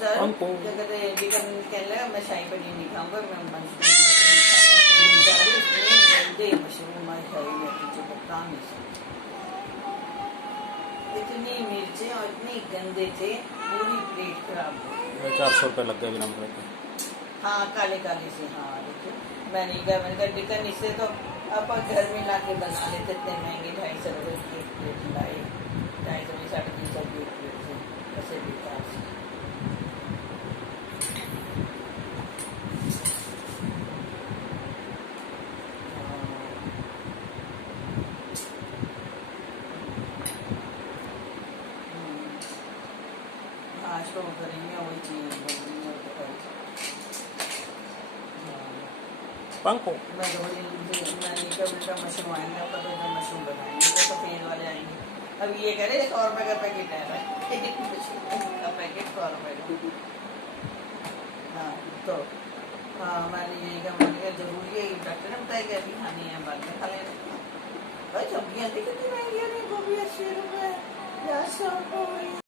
चल हमको क्या कहते हैं चिकन कहने लगा मैं शाही पनीर नहीं खाऊंगा मैं मशरूम बेचारे इतने गंदे मशरूम है शाही में तुझे बता नहीं सकती इतनी मिर्चें और इतने गंदे थे पूरी प्लेट खराब हो गई 400 रुपये लग गए बिना मतलब के। हाँ काले काले से हाँ देखो मैंने कहा चिकन इससे तो आप घर में ला के बना लेते इतने महंगे 250 रुपये की एक प्लेट लाए 250 350 की एक प्लेट थी ऐसे बेकार से हाँ आज तो करेंगे वही चीज़ पंखो मैं तो बोली मैंने कहा बेटा मशरूम आएंगे आपका तो एकदम मशरूम बनाएंगे तो सफ़ेद वाले आएंगे अब ये कह रहे 100 रुपये का पैकेट है मशरूम का पैकेट 100 रुपये का हाँ तो हाँ मैंने यही कहा मैंने कहा जरूरी है डॉक्टर ने बताया कि अभी खानी है बाद में खा लेना भाई सब्जियाँ कितनी महंगी है गोभी 80 रुपये 50 रुपये